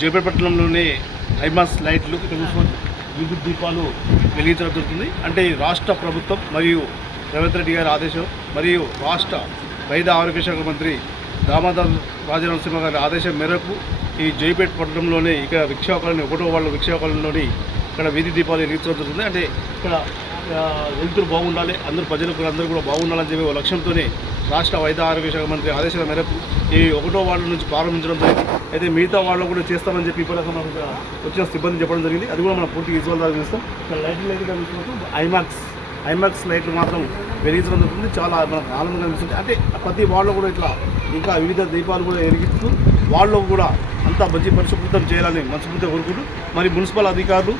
జయపేటపట్నంలోని ఐమాస్ లైట్లు ఇక్కడ విద్యుత్ దీపాలు వెలిగించడం జరుగుతుంది. అంటే ఈ రాష్ట్ర ప్రభుత్వం మరియు రేవంత్ రెడ్డి గారి ఆదేశం మరియు రాష్ట్ర వైద్య ఆరోగ్య శాఖ మంత్రి దామోదర్ రాజనరసింహ గారి ఆదేశం మేరకు ఈ జైపేట్ పట్టణంలోని ఇక్కడ రిక్షాకాలని ఒకటో వాళ్ళ రిక్షాకాలంలోని ఇక్కడ వీధి దీపాలు వెలిగించడం జరుగుతుంది. అంటే ఇక్కడ వెళ్తురు వెలుతురు బాగుండాలి అందరూ ప్రజలు కూడా అందరూ కూడా బాగుండాలని చెప్పి లక్ష్యంతోనే రాష్ట్ర వైద్య ఆరోగ్య శాఖ మంత్రి ఆదేశాల మేరకు ఈ ఒకటో వార్డు నుంచి ప్రారంభించడం జరిగింది. అయితే మిగతా వాళ్ళు కూడా చేస్తామని చెప్పి ఇప్పటిదాకా మనకు వచ్చిన సిబ్బంది చెప్పడం జరిగింది. అది కూడా మనం పూర్తి విజువల్ ద్వారా చేస్తాం. లైట్లు అయితే ఐమాక్స్ ఐమాక్స్ లైట్లు మాత్రం వెలిగించడం జరుగుతుంది చాలా మనకు ఆనందంగా అనిపిస్తుంది. అంటే ప్రతి వాళ్ళు కూడా ఇట్లా ఇంకా వివిధ దీపాలు కూడా వెలిగిస్తూ వాళ్ళు కూడా అంతా మంచి పరిశుభ్రతం చేయాలని మనస్ఫూర్తిగా కోరుకుంటూ మరి మున్సిపల్ అధికారులు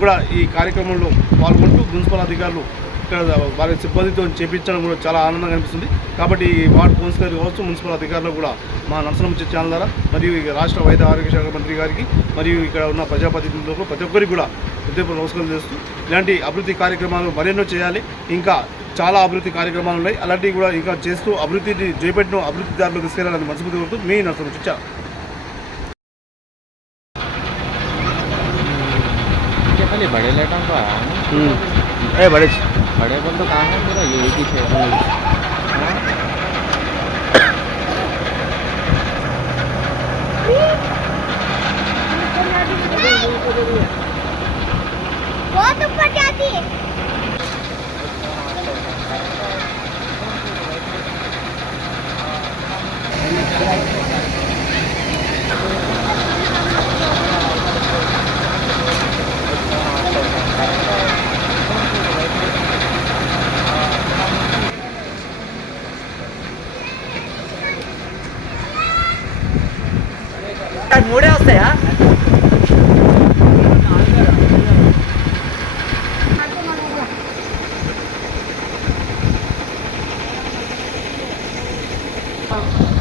కూడా ఈ కార్యక్రమంలో పాల్గొంటూ మున్సిపల్ అధికారులు ఇక్కడ వారి సిబ్బందితో చేపించడం కూడా చాలా ఆనందంగా అనిపిస్తుంది కాబట్టి ఈ వార్డు కౌన్సిలర్ కావచ్చు మున్సిపల్ అధికారులు కూడా మా నరసనం ఛానల్ ద్వారా మరియు ఈ రాష్ట్ర వైద్య ఆరోగ్య శాఖ మంత్రి గారికి మరియు ఇక్కడ ఉన్న ప్రజాప్రతినిధులకు ప్రతి ఒక్కరికి కూడా హృదయపూర్వక నమస్కారం చేస్తూ ఇలాంటి అభివృద్ధి కార్యక్రమాలు మరెన్నో చేయాలి ఇంకా చాలా అభివృద్ధి కార్యక్రమాలు ఉన్నాయి అలాంటివి కూడా ఇంకా చేస్తూ అభివృద్ధిని చేపట్టిన అభివృద్ధి దారిలో తీసుకెళ్లాలని మనస్ఫూర్తి కోరుతూ మీ నరసనం చిచ్చా ये खाली बड़े लाइटों का है ना ఏ పడేసి बड़े बल तो कहाँ है मेरा ये ही। है। हाँ? बहुत ऊपर जाती है। काय मोडे असते या Oh.